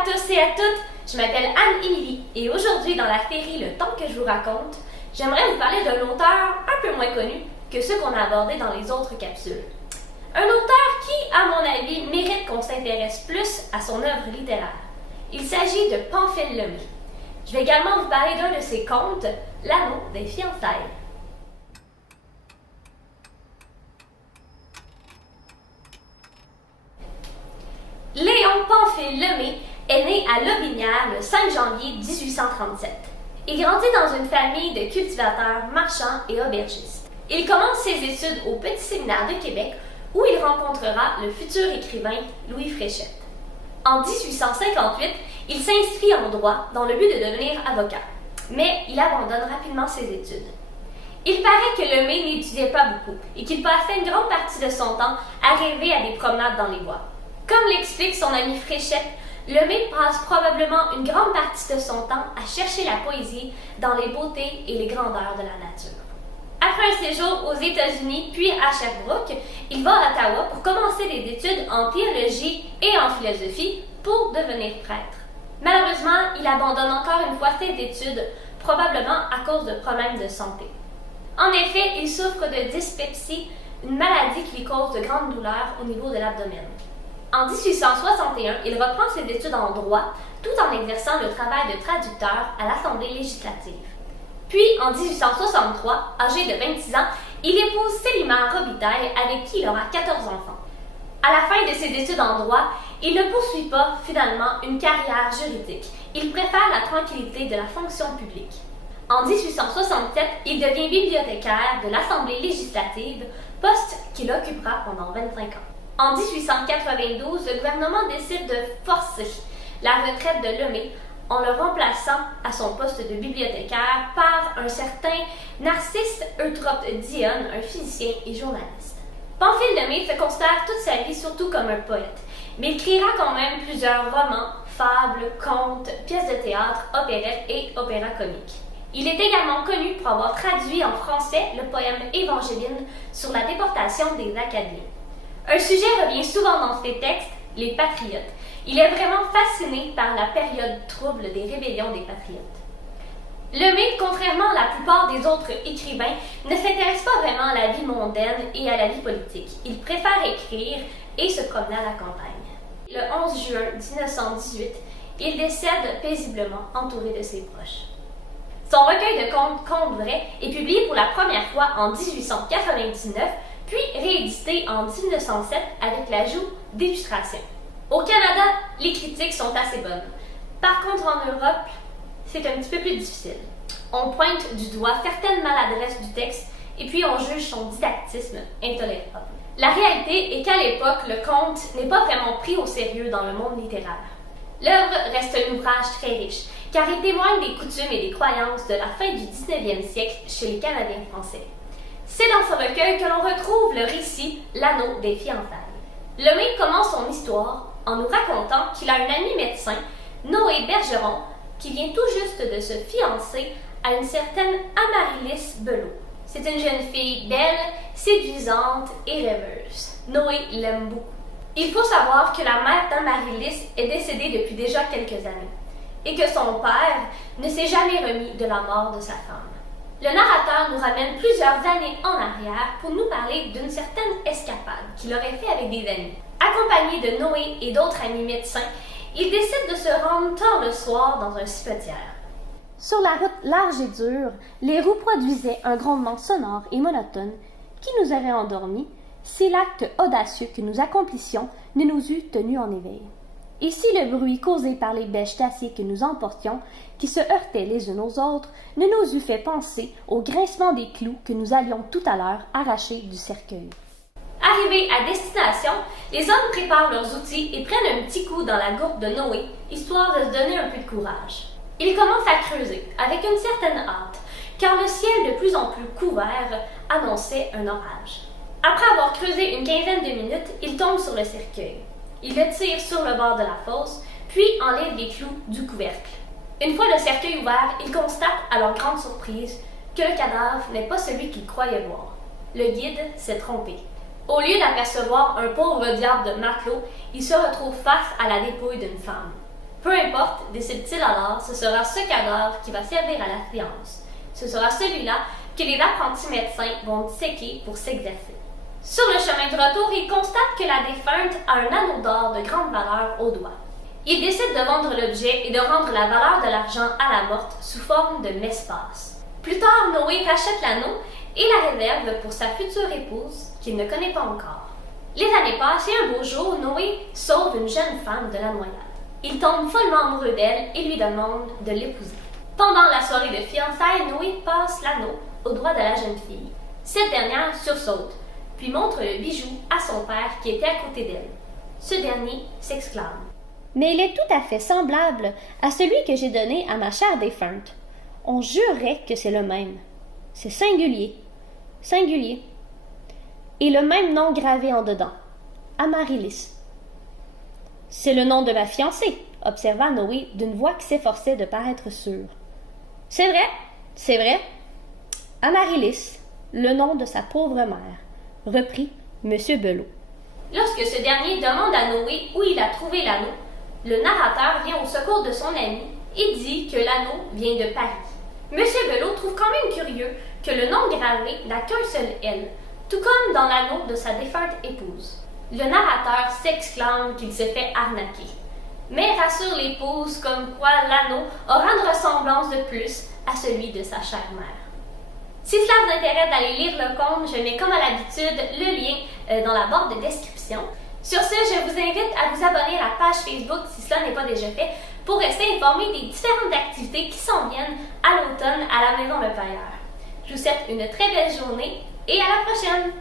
à tous et à toutes, je m'appelle Anne-Émilie et aujourd'hui dans la série Le temps que je vous raconte, j'aimerais vous parler d'un auteur un peu moins connu que ceux qu'on a abordés dans les autres capsules. Un auteur qui, à mon avis, mérite qu'on s'intéresse plus à son œuvre littéraire. Il s'agit de Pamphile Lemay. Je vais également vous parler d'un de ses contes, L'anneau des fiançailles. Léon Pamphile Lemay est né à Lotbinière le 5 janvier 1837. Il grandit dans une famille de cultivateurs, marchands et aubergistes. Il commence ses études au Petit Séminaire de Québec où il rencontrera le futur écrivain Louis Fréchette. En 1858, il s'inscrit en droit dans le but de devenir avocat, mais il abandonne rapidement ses études. Il paraît que Lemay n'étudiait pas beaucoup et qu'il passait une grande partie de son temps à rêver à des promenades dans les bois. Comme l'explique son ami Fréchette, Lemay passe probablement une grande partie de son temps à chercher la poésie dans les beautés et les grandeurs de la nature. Après un séjour aux États-Unis puis à Sherbrooke, il va à Ottawa pour commencer des études en théologie et en philosophie pour devenir prêtre. Malheureusement, il abandonne encore une fois ses études, probablement à cause de problèmes de santé. En effet, il souffre de dyspepsie, une maladie qui lui cause de grandes douleurs au niveau de l'abdomen. En 1861, il reprend ses études en droit, tout en exerçant le travail de traducteur à l'Assemblée législative. Puis, en 1863, âgé de 26 ans, il épouse Célimare Robitaille, avec qui il aura 14 enfants. À la fin de ses études en droit, il ne poursuit pas, finalement, une carrière juridique. Il préfère la tranquillité de la fonction publique. En 1867, il devient bibliothécaire de l'Assemblée législative, poste qu'il occupera pendant 25 ans. En 1892, le gouvernement décide de forcer la retraite de Lemay en le remplaçant à son poste de bibliothécaire par un certain Narcisse Eutrope Dionne, un physicien et journaliste. Pamphile Lemay se considère toute sa vie surtout comme un poète, mais il créera quand même plusieurs romans, fables, contes, pièces de théâtre, opérettes et opéras comiques. Il est également connu pour avoir traduit en français le poème Évangéline sur la déportation des Acadiens. Un sujet revient souvent dans ses textes, les patriotes. Il est vraiment fasciné par la période trouble des rébellions des patriotes. Lemay, contrairement à la plupart des autres écrivains, ne s'intéresse pas vraiment à la vie mondaine et à la vie politique. Il préfère écrire et se promener à la campagne. Le 11 juin 1918, il décède paisiblement entouré de ses proches. Son recueil de contes Contes vrais est publié pour la première fois en 1899, puis réédité en 1907 avec l'ajout d'illustrations. Au Canada, les critiques sont assez bonnes. Par contre, en Europe, c'est un petit peu plus difficile. On pointe du doigt certaines maladresses du texte et puis on juge son didactisme intolérable. La réalité est qu'à l'époque, le conte n'est pas vraiment pris au sérieux dans le monde littéraire. L'œuvre reste un ouvrage très riche, car il témoigne des coutumes et des croyances de la fin du 19e siècle chez les Canadiens français. C'est dans ce recueil que l'on retrouve le récit L'anneau des fiançailles. Lemay commence son histoire en nous racontant qu'il a un ami médecin, Noé Bergeron, qui vient tout juste de se fiancer à une certaine Amaryllis Belot. C'est une jeune fille belle, séduisante et rêveuse. Noé l'aime beaucoup. Il faut savoir que la mère d'Amaryllis est décédée depuis déjà quelques années et que son père ne s'est jamais remis de la mort de sa femme. Le narrateur nous ramène plusieurs années en arrière pour nous parler d'une certaine escapade qu'il aurait fait avec des amis. Accompagné de Noé et d'autres amis médecins, il décide de se rendre tard le soir dans un cimetière. Sur la route large et dure, les roues produisaient un grondement sonore et monotone qui nous aurait endormis si l'acte audacieux que nous accomplissions ne nous eût tenus en éveil. Et si le bruit causé par les bêches d'acier que nous emportions, qui se heurtaient les unes aux autres, ne nous eût fait penser au grincement des clous que nous allions tout à l'heure arracher du cercueil. Arrivés à destination, les hommes préparent leurs outils et prennent un petit coup dans la gourde de Noé, histoire de se donner un peu de courage. Ils commencent à creuser, avec une certaine hâte, car le ciel de plus en plus couvert annonçait un orage. Après avoir creusé une quinzaine de minutes, ils tombent sur le cercueil. Ils le tirent sur le bord de la fosse, puis enlèvent les clous du couvercle. Une fois le cercueil ouvert, ils constatent, à leur grande surprise, que le cadavre n'est pas celui qu'ils croyaient voir. Le guide s'est trompé. Au lieu d'apercevoir un pauvre diable de matelot, il se retrouve face à la dépouille d'une femme. Peu importe, décide-t-il alors, ce sera ce cadavre qui va servir à la fiance. Ce sera celui-là que les apprentis médecins vont disséquer pour s'exercer. Sur le chemin de retour, il constate que la défunte a un anneau d'or de grande valeur au doigt. Il décide de vendre l'objet et de rendre la valeur de l'argent à la morte sous forme de messe-passe. Plus tard, Noé rachète l'anneau et la réserve pour sa future épouse, qu'il ne connaît pas encore. Les années passent et un beau jour, Noé sauve une jeune femme de la noyade. Il tombe follement amoureux d'elle et lui demande de l'épouser. Pendant la soirée de fiançailles, Noé passe l'anneau au doigt de la jeune fille. Cette dernière sursaute, puis montre le bijou à son père qui était à côté d'elle. Ce dernier s'exclame: « Mais il est tout à fait semblable à celui que j'ai donné à ma chère défunte. On jurerait que c'est le même. C'est singulier. Singulier. Et le même nom gravé en dedans. Amaryllis. » « C'est le nom de ma fiancée, observa Noé d'une voix qui s'efforçait de paraître sûre. C'est vrai, c'est vrai. Amaryllis, le nom de sa pauvre mère, reprit M. Belot. Lorsque ce dernier demande à Noé où il a trouvé l'anneau, le narrateur vient au secours de son ami et dit que l'anneau vient de Paris. M. Belot trouve quand même curieux que le nom gravé n'a qu'un seul L, tout comme dans l'anneau de sa défunte épouse. Le narrateur s'exclame qu'il se fait arnaquer, mais rassure l'épouse comme quoi l'anneau aura une ressemblance de plus à celui de sa chère mère. Si cela vous intéresse d'aller lire le conte, je mets comme à l'habitude le lien dans la barre de description. Sur ce, je vous invite à vous abonner à la page Facebook si cela n'est pas déjà fait pour rester informé des différentes activités qui s'en viennent à l'automne à la Maison Le Pailleur. Je vous souhaite une très belle journée et à la prochaine!